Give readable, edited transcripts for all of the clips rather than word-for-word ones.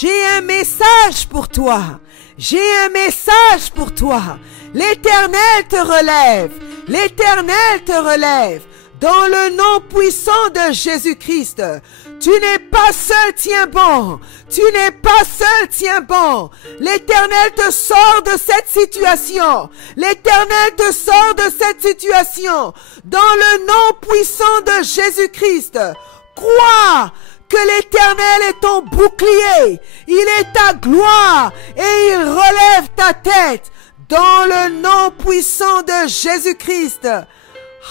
J'ai un message pour toi. J'ai un message pour toi. L'Éternel te relève. L'Éternel te relève. Dans le nom puissant de Jésus-Christ. Tu n'es pas seul, tiens bon. Tu n'es pas seul, tiens bon. L'Éternel te sort de cette situation. L'Éternel te sort de cette situation. Dans le nom puissant de Jésus-Christ. Crois que l'Éternel est ton bouclier. Il est ta gloire et il relève ta tête. Dans le nom puissant de Jésus-Christ.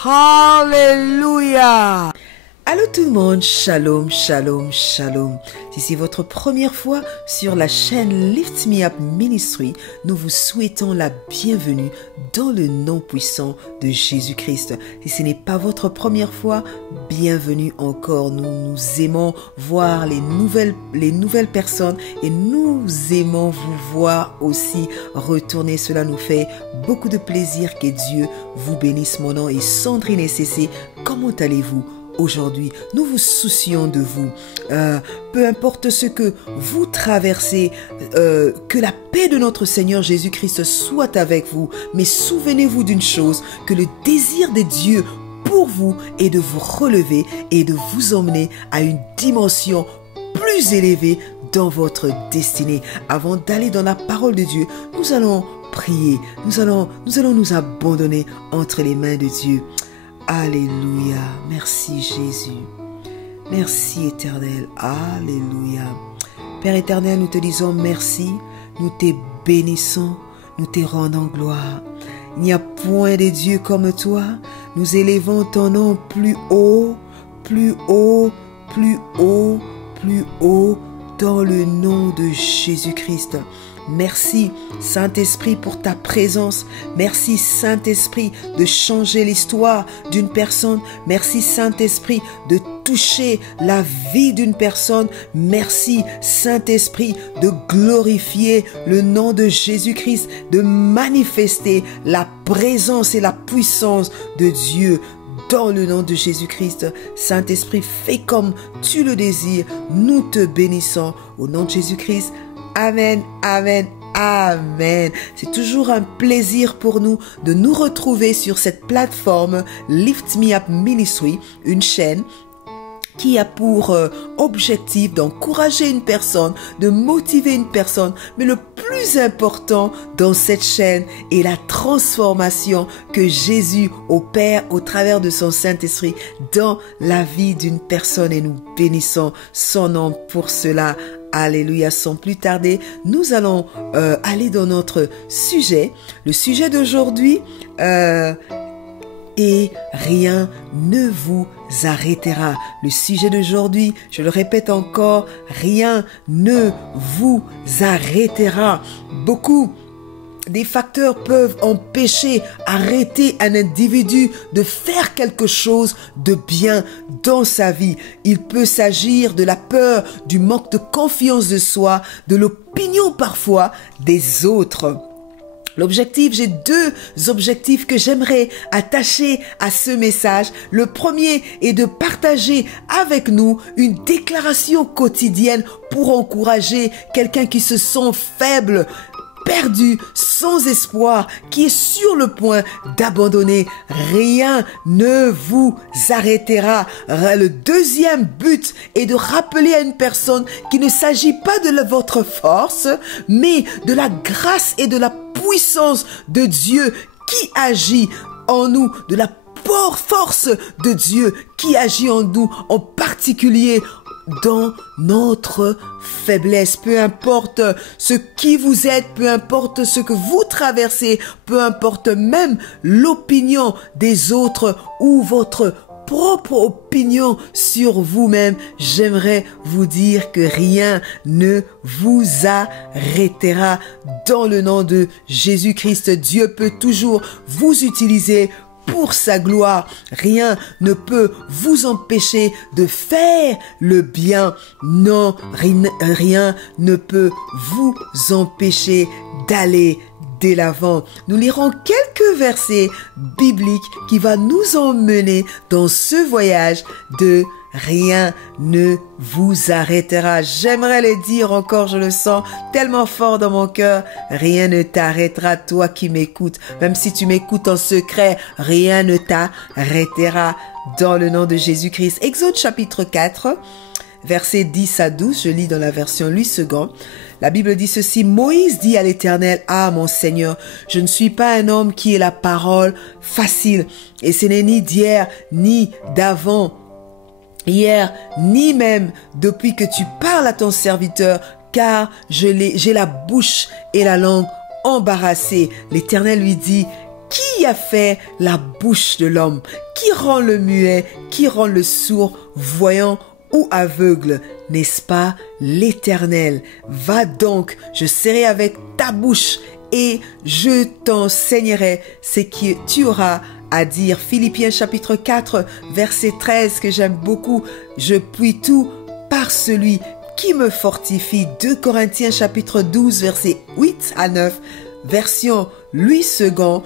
Alléluia. Allô tout le monde, shalom, shalom, shalom. Si c'est votre première fois sur la chaîne Lift Me Up Ministry, nous vous souhaitons la bienvenue dans le nom puissant de Jésus-Christ. Si ce n'est pas votre première fois, bienvenue encore. Nous aimons voir les nouvelles personnes et nous aimons vous voir aussi retourner. Cela nous fait beaucoup de plaisir. Que Dieu vous bénisse. Mon nom est Sandrine SCC. Comment allez-vous? Aujourd'hui, nous vous soucions de vous. Peu importe ce que vous traversez, que la paix de notre Seigneur Jésus-Christ soit avec vous. Mais souvenez-vous d'une chose, que le désir de Dieu pour vous est de vous relever et de vous emmener à une dimension plus élevée dans votre destinée. Avant d'aller dans la parole de Dieu, nous allons prier. Nous allons nous abandonner entre les mains de Dieu. Alléluia. Merci Jésus. Merci Éternel. Alléluia. Père éternel, nous te disons merci. Nous te bénissons. Nous te rendons gloire. Il n'y a point de Dieu comme toi. Nous élevons ton nom plus haut, plus haut, plus haut, plus haut, dans le nom de Jésus-Christ. Merci Saint-Esprit pour ta présence. Merci Saint-Esprit de changer l'histoire d'une personne. Merci Saint-Esprit de toucher la vie d'une personne. Merci Saint-Esprit de glorifier le nom de Jésus-Christ, de manifester la présence et la puissance de Dieu. Dans le nom de Jésus-Christ, Saint-Esprit, fais comme tu le désires. Nous te bénissons au nom de Jésus-Christ. Amen, amen, amen. C'est toujours un plaisir pour nous de nous retrouver sur cette plateforme Lift Me Up Ministry, une chaîne qui a pour objectif d'encourager une personne, de motiver une personne. Mais le plus important dans cette chaîne est la transformation que Jésus opère au travers de son Saint-Esprit dans la vie d'une personne. Et nous bénissons son nom pour cela. Alléluia. Sans plus tarder, nous allons aller dans notre sujet. Le sujet d'aujourd'hui et rien ne vous arrêtera. Le sujet d'aujourd'hui, je le répète encore, rien ne vous arrêtera. Beaucoup des facteurs peuvent empêcher, arrêter un individu de faire quelque chose de bien dans sa vie. Il peut s'agir de la peur, du manque de confiance de soi, de l'opinion parfois des autres. L'objectif, j'ai deux objectifs que j'aimerais attacher à ce message. Le premier est de partager avec nous une déclaration quotidienne pour encourager quelqu'un qui se sent faible, perdu, sans espoir, qui est sur le point d'abandonner. Rien ne vous arrêtera. Le deuxième but est de rappeler à une personne qu'il ne s'agit pas de votre force, mais de la grâce et de la puissance de Dieu qui agit en nous, de la force de Dieu qui agit en nous, en particulier dans notre faiblesse. Peu importe ce qui vous êtes, peu importe ce que vous traversez, peu importe même l'opinion des autres ou votre propre opinion sur vous-même, j'aimerais vous dire que rien ne vous arrêtera. Dans le nom de Jésus-Christ, Dieu peut toujours vous utiliser pour sa gloire. Rien ne peut vous empêcher de faire le bien. Non, rien ne peut vous empêcher d'aller de l'avant. Nous lirons quelques versets bibliques qui vont nous emmener dans ce voyage de rien ne vous arrêtera. J'aimerais le dire encore, je le sens tellement fort dans mon cœur. Rien ne t'arrêtera, toi qui m'écoutes. Même si tu m'écoutes en secret, rien ne t'arrêtera dans le nom de Jésus-Christ. Exode chapitre 4, versets 10 à 12, je lis dans la version Louis II. La Bible dit ceci: Moïse dit à l'Éternel: Ah, mon Seigneur, je ne suis pas un homme qui ait la parole facile, et ce n'est ni d'hier, ni d'avant, hier, ni même depuis que tu parles à ton serviteur, car j'ai la bouche et la langue embarrassées. L'Éternel lui dit: Qui a fait la bouche de l'homme? Qui rend le muet? Qui rend le sourd, voyant ou aveugle? N'est-ce pas l'Éternel? Va donc, je serai avec ta bouche et je t'enseignerai ce que tu auras à dire. Philippiens chapitre 4, verset 13, que j'aime beaucoup. Je puis tout par celui qui me fortifie. 2 Corinthiens chapitre 12, verset 8 à 9, version Louis II.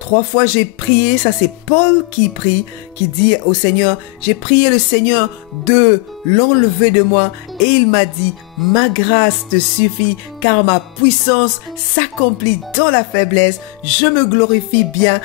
3 fois j'ai prié, ça c'est Paul qui prie, qui dit au Seigneur: j'ai prié le Seigneur de l'enlever de moi, et il m'a dit: ma grâce te suffit, car ma puissance s'accomplit dans la faiblesse. Je me glorifie bien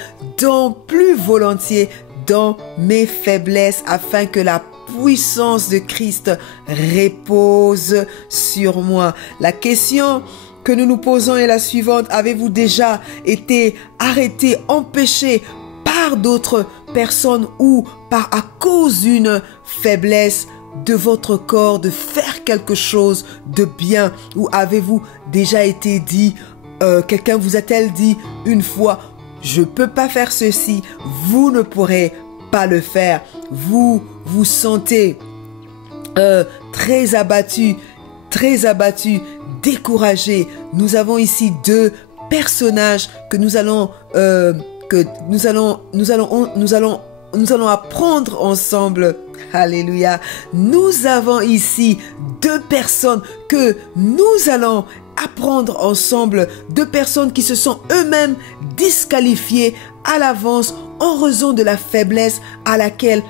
plus volontiers dans mes faiblesses, afin que la puissance de Christ repose sur moi. La question que nous nous posons est la suivante: avez-vous déjà été arrêté, empêché par d'autres personnes ou à cause d'une faiblesse de votre corps de faire quelque chose de bien? Ou avez-vous déjà été dit, quelqu'un vous a-t-il dit une fois: je ne peux pas faire ceci, vous ne pourrez pas le faire? Vous vous sentez très abattu, découragé. Nous avons ici 2 personnages que nous allons apprendre ensemble. Alléluia. Nous avons ici 2 personnes que nous allons apprendre ensemble, 2 personnes qui se sont eux-mêmes disqualifiées à l'avance en raison de la faiblesse à laquelle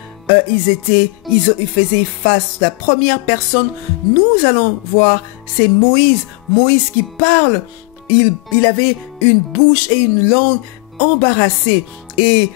ils faisaient face. La première personne, nous allons voir, c'est Moïse. Moïse qui parle, il avait une bouche et une langue embarrassées. Et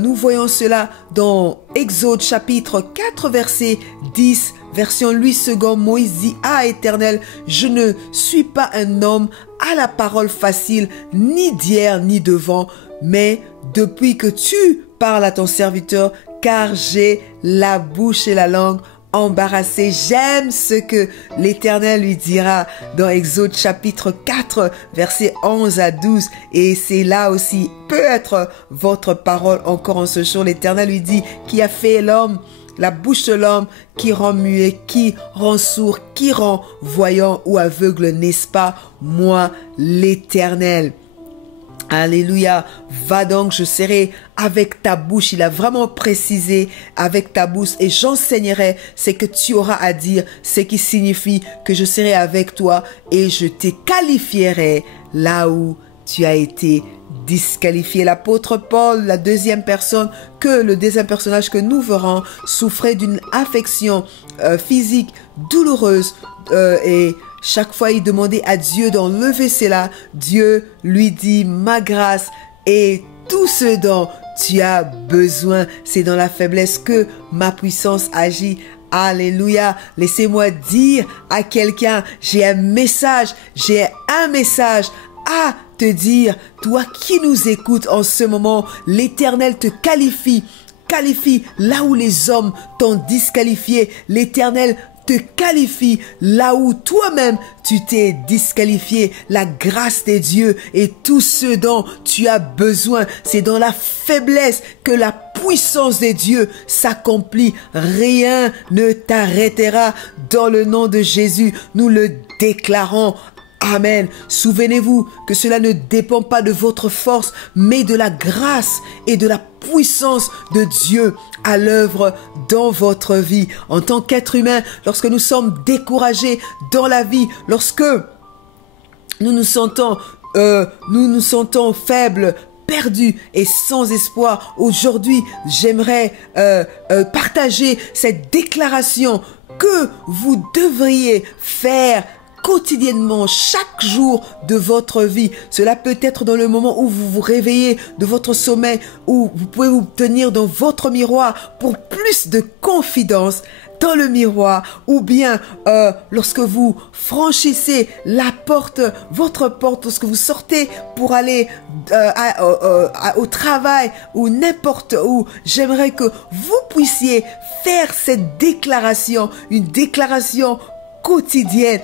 nous voyons cela dans Exode chapitre 4, verset 10, version Louis II. Moïse dit: Ah, Éternel, je ne suis pas un homme à la parole facile, ni d'hier, ni devant, mais depuis que tu parles à ton serviteur, car j'ai la bouche et la langue embarrassées. J'aime ce que l'Éternel lui dira dans Exode chapitre 4, versets 11 à 12. Et c'est là aussi, peut être votre parole encore en ce jour. L'Éternel lui dit: qui a fait l'homme? La bouche de l'homme, qui rend muet, qui rend sourd, qui rend voyant ou aveugle, n'est-ce pas moi, l'Éternel? Alléluia. Va donc, je serai avec ta bouche. Il a vraiment précisé avec ta bouche, et j'enseignerai ce que tu auras à dire, ce qui signifie que je serai avec toi et je te qualifierai là où tu as été disqualifié. L'apôtre Paul, le deuxième personnage que nous verrons, souffrait d'une affection physique douloureuse et chaque fois il demandait à Dieu d'enlever cela. Dieu lui dit: ma grâce est tout ce dont tu as besoin. C'est dans la faiblesse que ma puissance agit. Alléluia. Laissez-moi dire à quelqu'un, j'ai un message à te dire. Toi qui nous écoutes en ce moment, l'Éternel te qualifie là où les hommes t'ont disqualifié. L'Éternel te qualifie là où toi-même tu t'es disqualifié. La grâce de Dieu est tout ce dont tu as besoin. C'est dans la faiblesse que la puissance de Dieu s'accomplit. Rien ne t'arrêtera dans le nom de Jésus. Nous le déclarons. Amen. Souvenez-vous que cela ne dépend pas de votre force, mais de la grâce et de la puissance de Dieu à l'œuvre dans votre vie. En tant qu'être humain, lorsque nous sommes découragés dans la vie, lorsque nous nous sentons faibles, perdus et sans espoir, aujourd'hui, j'aimerais partager cette déclaration que vous devriez faire quotidiennement, chaque jour de votre vie. Cela peut être dans le moment où vous vous réveillez de votre sommeil, où vous pouvez vous tenir dans votre miroir pour plus de confidence dans le miroir, ou bien lorsque vous franchissez la porte, votre porte, lorsque vous sortez pour aller au travail ou n'importe où. J'aimerais que vous puissiez faire cette déclaration, une déclaration quotidienne.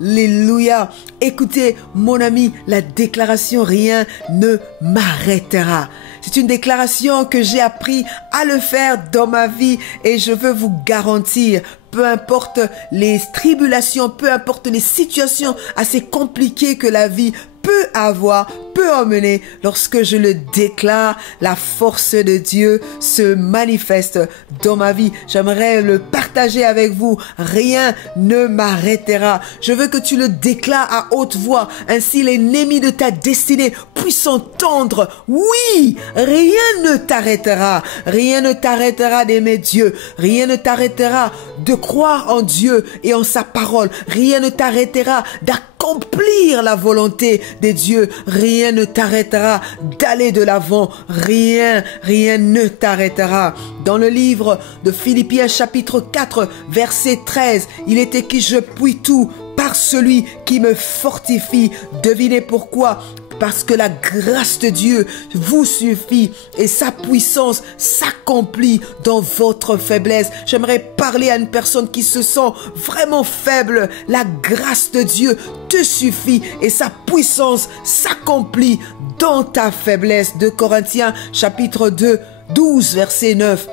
Alléluia. Écoutez, mon ami, la déclaration, rien ne m'arrêtera. C'est une déclaration que j'ai appris à le faire dans ma vie et je veux vous garantir, peu importe les tribulations, peu importe les situations assez compliquées que la vie peut avoir, peut emmener, lorsque je le déclare, la force de Dieu se manifeste dans ma vie. J'aimerais le partager avec vous. Rien ne m'arrêtera. Je veux que tu le déclares à haute voix. Ainsi, l'ennemi de ta destinée puisse entendre. Oui, rien ne t'arrêtera. Rien ne t'arrêtera d'aimer Dieu. Rien ne t'arrêtera de croire en Dieu et en sa parole. Rien ne t'arrêtera d'accomplir la volonté de Dieu. Rien ne t'arrêtera d'aller de l'avant. Rien ne t'arrêtera. Dans le livre de Philippiens chapitre 4, verset 13, il est écrit: je puis tout par celui qui me fortifie. Devinez pourquoi? Parce que la grâce de Dieu vous suffit et sa puissance s'accomplit dans votre faiblesse. J'aimerais parler à une personne qui se sent vraiment faible. La grâce de Dieu te suffit et sa puissance s'accomplit dans ta faiblesse. 2 Corinthiens chapitre 2, 12, verset 9.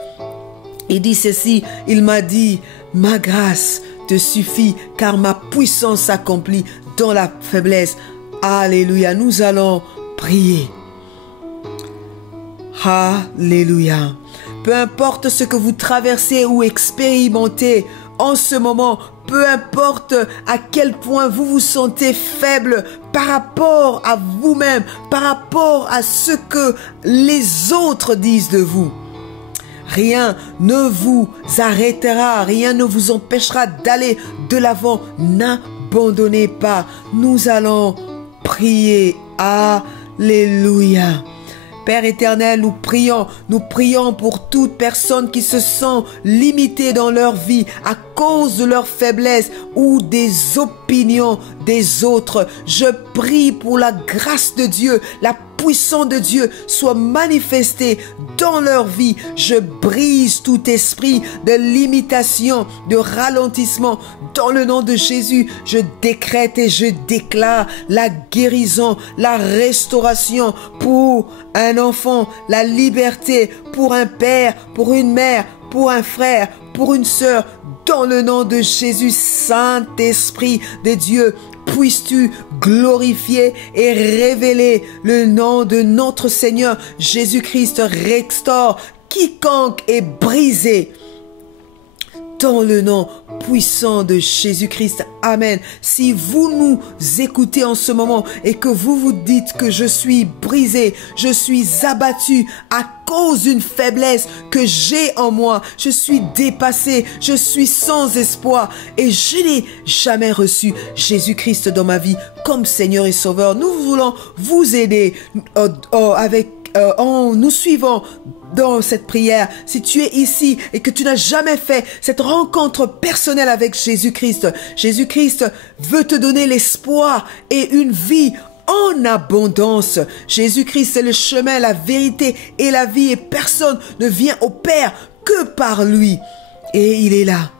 Il dit ceci: il m'a dit, ma grâce te suffit car ma puissance s'accomplit dans la faiblesse. Alléluia, nous allons prier. Alléluia. Peu importe ce que vous traversez ou expérimentez en ce moment, peu importe à quel point vous vous sentez faible par rapport à vous-même, par rapport à ce que les autres disent de vous. Rien ne vous arrêtera, rien ne vous empêchera d'aller de l'avant. N'abandonnez pas. Nous allons prier. Alléluia. Père éternel, nous prions pour toute personne qui se sent limitée dans leur vie à cause de leur faiblesse ou des opinions des autres. Je prie pour la grâce de Dieu, la puissance de Dieu soit manifestée dans leur vie. Je brise tout esprit de limitation, de ralentissement. Dans le nom de Jésus, je décrète et je déclare la guérison, la restauration pour un enfant, la liberté pour un père, pour une mère, pour un frère, pour une sœur. Dans le nom de Jésus, Saint-Esprit de Dieu, puisses-tu glorifier et révéler le nom de notre Seigneur Jésus-Christ. Restaure quiconque est brisé dans le nom puissant de Jésus-Christ. Amen. Si vous nous écoutez en ce moment et que vous vous dites que je suis brisé, je suis abattu à cause d'une faiblesse que j'ai en moi, je suis dépassé, je suis sans espoir et je n'ai jamais reçu Jésus-Christ dans ma vie comme Seigneur et Sauveur, nous voulons vous aider en nous suivant dans cette prière. Si tu es ici et que tu n'as jamais fait cette rencontre personnelle avec Jésus-Christ, Jésus-Christ veut te donner l'espoir et une vie en abondance. Jésus-Christ est le chemin, la vérité et la vie et personne ne vient au Père que par lui. Et il est là.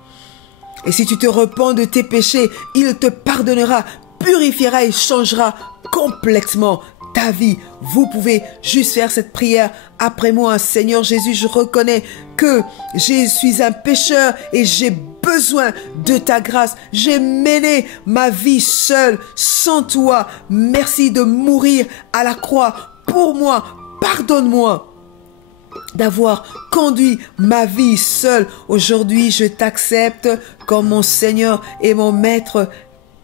Et si tu te repens de tes péchés, il te pardonnera, purifiera et changera complètement ta vie. Vous pouvez juste faire cette prière après moi. Seigneur Jésus, je reconnais que je suis un pécheur et j'ai besoin de ta grâce. J'ai mené ma vie seule, sans toi. Merci de mourir à la croix pour moi. Pardonne-moi d'avoir conduit ma vie seule. Aujourd'hui, je t'accepte comme mon Seigneur et mon Maître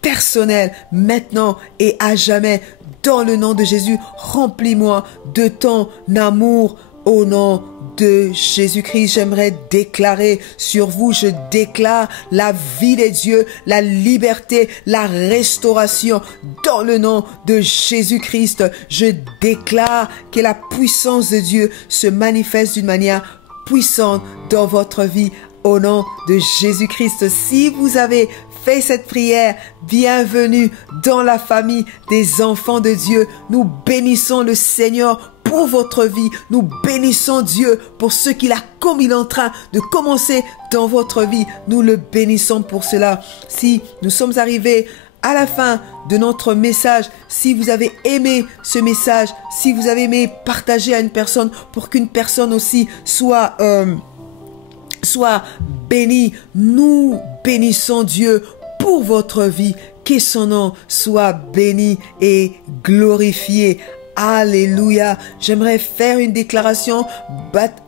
personnel, maintenant et à jamais. Dans le nom de Jésus, remplis-moi de ton amour au nom de Jésus-Christ. J'aimerais déclarer sur vous, je déclare la vie des dieux, la liberté, la restauration dans le nom de Jésus-Christ. Je déclare que la puissance de Dieu se manifeste d'une manière puissante dans votre vie au nom de Jésus-Christ. Si vous avez fait cette prière, bienvenue dans la famille des enfants de Dieu. Nous bénissons le Seigneur pour votre vie. Nous bénissons Dieu pour ce qu'il a comme il est en train de commencer dans votre vie. Nous le bénissons pour cela. Si nous sommes arrivés à la fin de notre message, si vous avez aimé ce message, si vous avez aimé partager à une personne pour qu'une personne aussi soit bénie, nous bénissons Dieu pour votre vie. Que son nom soit béni et glorifié. Alléluia. J'aimerais faire une déclaration.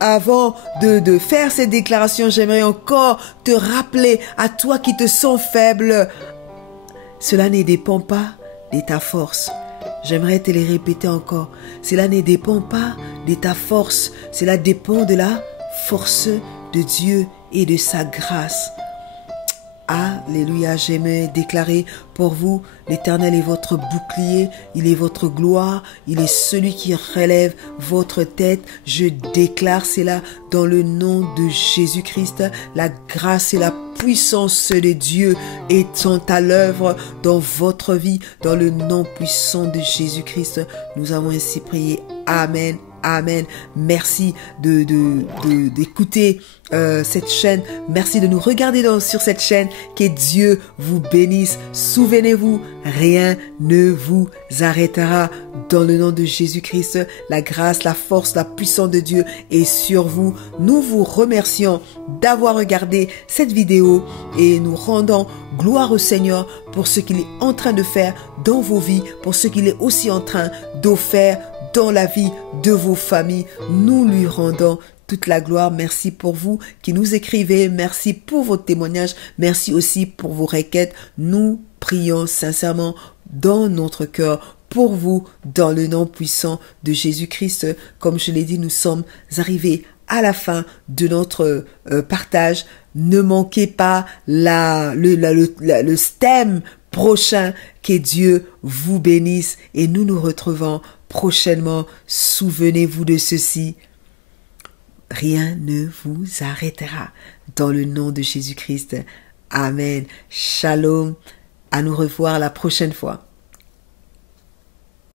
Avant de faire cette déclaration, j'aimerais encore te rappeler à toi qui te sens faible. Cela ne dépend pas de ta force. J'aimerais te le répéter encore. Cela ne dépend pas de ta force. Cela dépend de la force de Dieu et de sa grâce. Alléluia, j'aimerais déclarer pour vous, l'Éternel est votre bouclier, il est votre gloire, il est celui qui relève votre tête. Je déclare cela dans le nom de Jésus-Christ. La grâce et la puissance de Dieu sont à l'œuvre dans votre vie, dans le nom puissant de Jésus-Christ. Nous avons ainsi prié. Amen. Amen. Merci d'écouter cette chaîne. Merci de nous regarder sur cette chaîne. Que Dieu vous bénisse. Souvenez-vous, rien ne vous arrêtera. Dans le nom de Jésus-Christ, la grâce, la force, la puissance de Dieu est sur vous. Nous vous remercions d'avoir regardé cette vidéo et nous rendons gloire au Seigneur pour ce qu'il est en train de faire dans vos vies, pour ce qu'il est aussi en train de faire dans la vie de vos familles. Nous lui rendons toute la gloire. Merci pour vous qui nous écrivez. Merci pour vos témoignages. Merci aussi pour vos requêtes. Nous prions sincèrement dans notre cœur pour vous, dans le nom puissant de Jésus-Christ. Comme je l'ai dit, nous sommes arrivés à la fin de notre partage. Ne manquez pas le thème prochain. Que Dieu vous bénisse et nous nous retrouvons prochainement. Souvenez-vous de ceci. Rien ne vous arrêtera. Dans le nom de Jésus-Christ. Amen. Shalom. À nous revoir la prochaine fois.